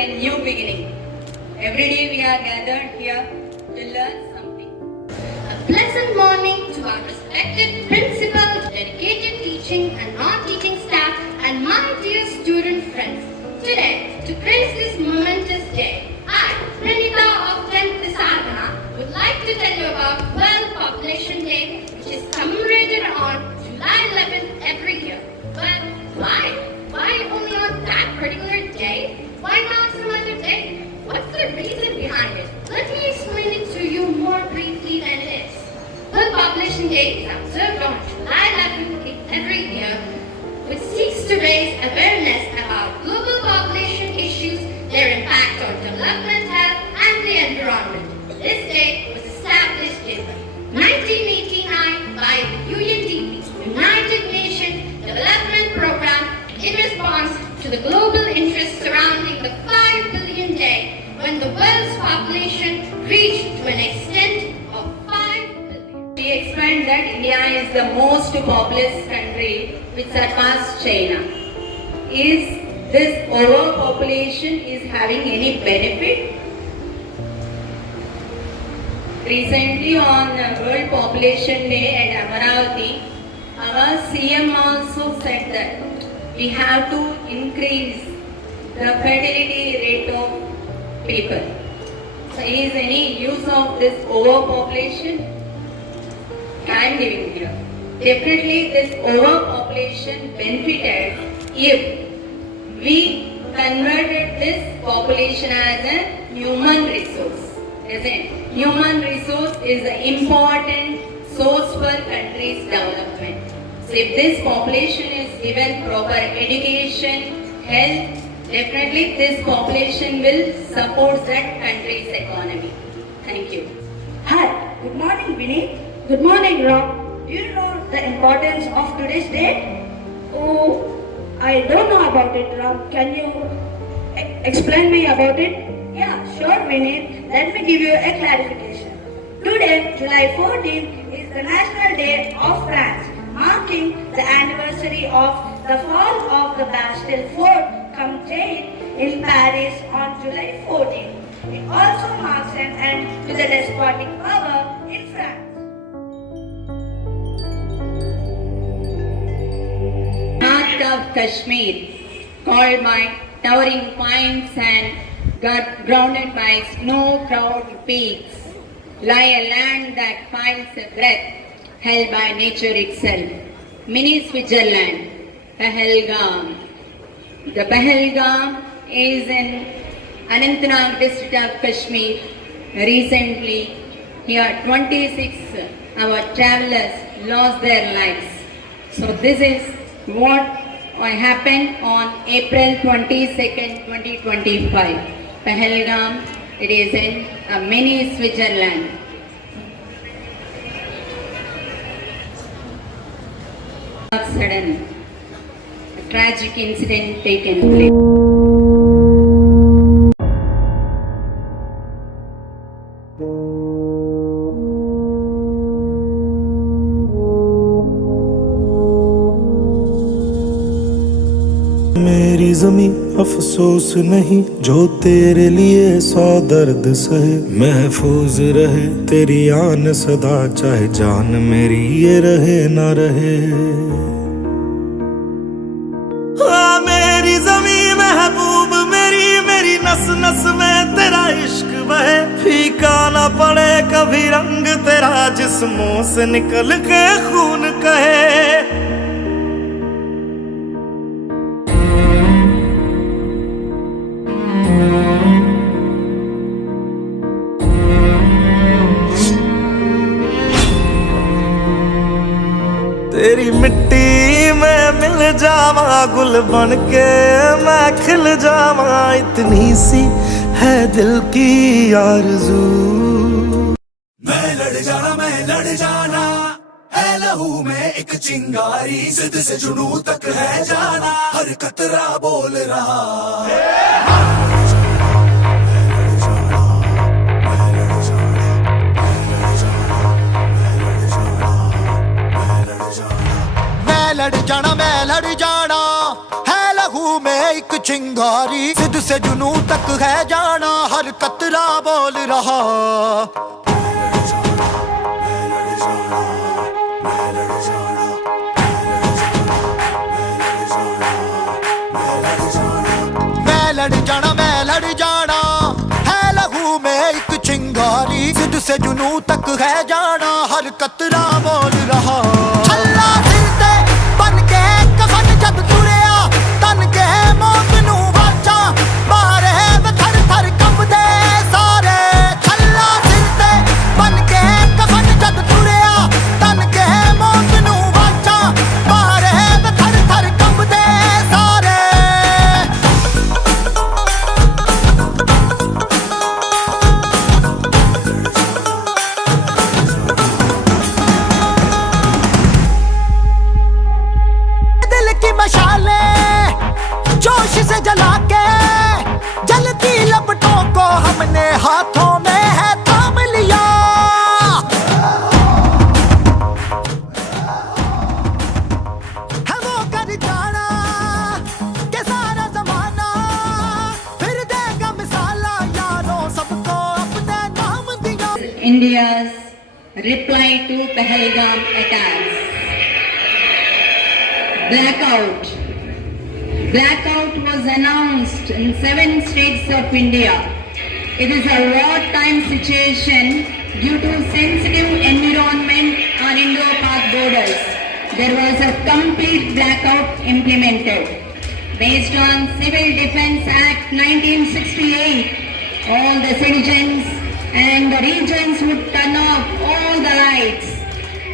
a new beginning. Every day we are gathered here to learn something. A pleasant morning to our respected principal, dedicated teaching and non-teaching staff, and my dear student friends. Today, to grace this momentous day, I, Pranita of 10th Sadhana, would like to tell you about World Population Day, which is commemorated on July 11th every year. But why? Why only on that particular day? Why not some other day? What's the reason behind it? Let me explain it to you more briefly than it is. World Population Day is observed on July 11th every year, which seeks to raise awareness about global population issues, their impact on development, health, and the environment. This day was established in 1989 by the UNDP, United Nations Development Program, in response to the global interest surrounding the 5 billion day when the world's population reached to an extent of 5 billion. We explained that India is the most populous country which surpassed China. Is this overpopulation is having any benefit? Recently on World Population Day at Amaravati, our CM also said that we have to increase the fertility rate of people. So is any use of this overpopulation? I am giving here. Definitely this overpopulation benefited if we converted this population as a human resource. Human resource is an important source for country's development. So if this population is given proper education, health, definitely this population will support that country's economy. Thank you. Hi, good morning Vinny. Good morning Ram. Do you know the importance of today's date? Oh, I don't know about it Ram. Can you explain me about it? Yeah, sure Vinny. Let me give you a clarification. Today, July 14th is the National Day of France, marking the anniversary of the fall of the Bastille Fort Comté in Paris on July 14th. It also marks an end to the despotic power in France. North of Kashmir, called by towering pines and grounded by snow-crowned peaks, lie a land that finds a breath held by nature itself. Mini Switzerland, Pahalgam. The Pahalgam is in Anantnag district of Kashmir. Recently, here 26 our travelers lost their lives. So this is what happened on April 22nd, 2025. Pahalgam, it is in mini Switzerland. Sudden, a tragic incident taken place. मेरी ज़मीं अफसोस नहीं जो तेरे लिए 100 दर्द सहे, महफूज रहे तेरी आन सदा चाहे जान मेरी ये रहे ना रहे। हाँ मेरी ज़मीं महबूब मेरी, मेरी नस नस में तेरा इश्क बहे, फीका ना पड़े कभी रंग तेरा जिस्मों से निकल के खून कहे। तेरी मिट्टी में मिल जावा गुल बन के मैं खिल जावा, इतनी सी है दिल की आरज़ू। मैं लड़ जाना है लहू में एक चिंगारी, जिद से जुनू तक है जाना, हर कतरा बोल रहा मैं लड़ जाना है लहू में एक चिंगारी, जिद से जुनूं तक है जाना, हर कतरा बोल रहा। मैं लड़ जाना है लहू में एक चिंगारी, जिद से जुनूं तक है जाना, हर कतरा बोल रहा। छल्ला सिर ते बन के कफन जब तुरिया, तन के मौत नू वाचा मारे वे थर थर कंबदे सारे। छल्ला सिर ते बन के कफन जब तुरिया, तन के मौत नू वाचा मारे वे थर थर कंबदे सारे। दिल की मशाले जोश से जला के, जलती लपटों को हमने हाथों में है थाम लिया। है वो कर जाना के सारा जमाना फिर देगा मिसाला, यारों सबको अपने नाम दिया। India's reply to Pahalgam attacks. Blackout. Blackout was announced in 7 states of India. It is a wartime situation due to sensitive environment on Indo-Pak borders. There was a complete blackout implemented. Based on Civil Defence Act 1968, all the citizens and the regions would turn off all the lights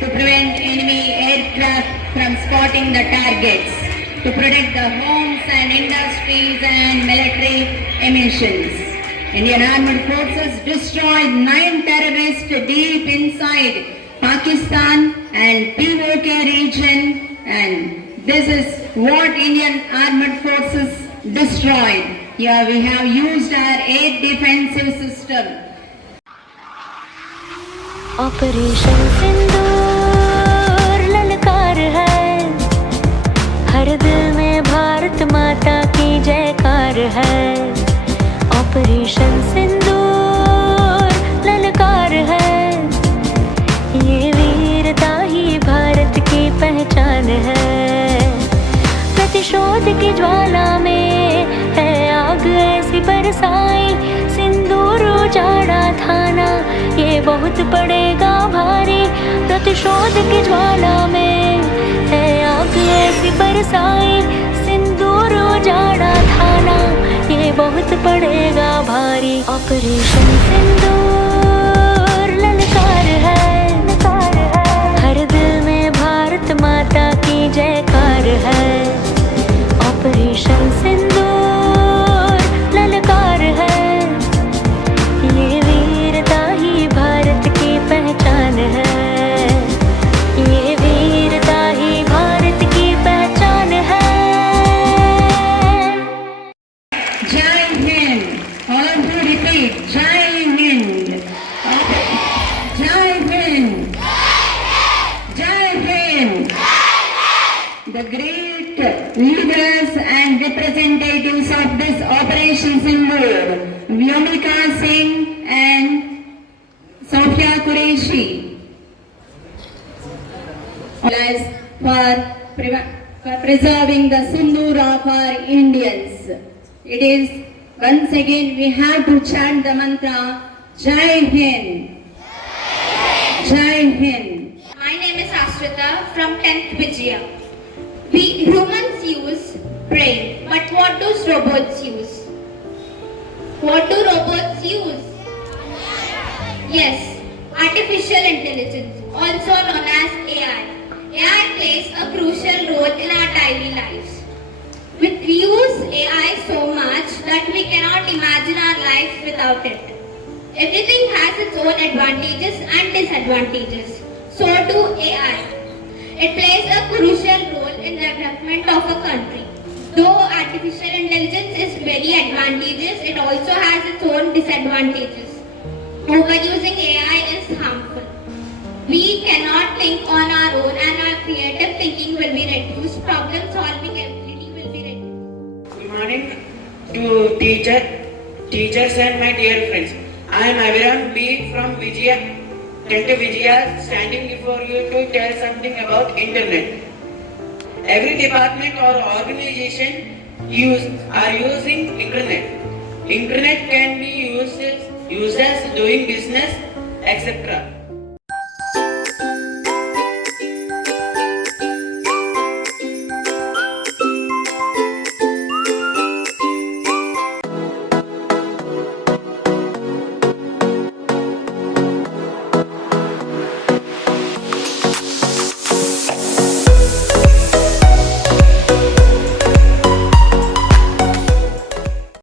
to prevent enemy aircraft from spotting the targets, to protect the homes and industries and military emissions. Indian Armed Forces destroyed 9 terrorists deep inside Pakistan and POK region, and this is what Indian Armed Forces destroyed. Here we have used our air defensive system. Operation Sindoor ललकार है, हर दिल में भारत माता की जयकार है। Operation Sindoor ललकार है, ये वीरता ही भारत की पहचान है। प्रतिशोध की ज्वाला में है आग ऐसी बरसाई, सिंदूर उजाड़ा थाना ये बहुत पड़ेगा भारी। प्रतिशोध की ज्वाला में है आग ऐसी बरसाई, सिंदूर उजाड़ा थाना ये बहुत पड़ेगा भारी। ऑपरेशन सिंदूर ललकार है, हर दिल में भारत माता की जयकार है। ऑपरेशन सिंदूर ललकार है, ये वीरता ही भारत की पहचान है। ये वीरता ही भारत की पहचान है। Jai Hind. All of you repeat. Jai Hind. Jai Hind. Jai Hind. The great leaders and representatives of this Operation Sindoor, Vyomika Singh and Sofia Qureshi, for preserving the Sindoor of our Indians. It is once again we have to chant the mantra Jai Hind. Jai Hind. My name is Ashrita from 10th Vijaya. We humans use brain, but what do robots use? What do robots use? Yes, artificial intelligence, also known as AI. AI plays a crucial role in our daily lives. We use AI so much that we cannot imagine our life without it. Everything has its own advantages and disadvantages. So do AI. It plays a crucial role in the development of a country. Though artificial intelligence is very advantageous, it also has its own disadvantages. Overusing AI is harmful. We cannot think on our own and our creative thinking will be reduced. Problem solving ability will be reduced. Good morning. to teachers and my dear friends. I am Aviram B from Kenta Vijaya, standing before you to tell something about internet. Every department or organization are using internet. Internet can be used as doing business, etc.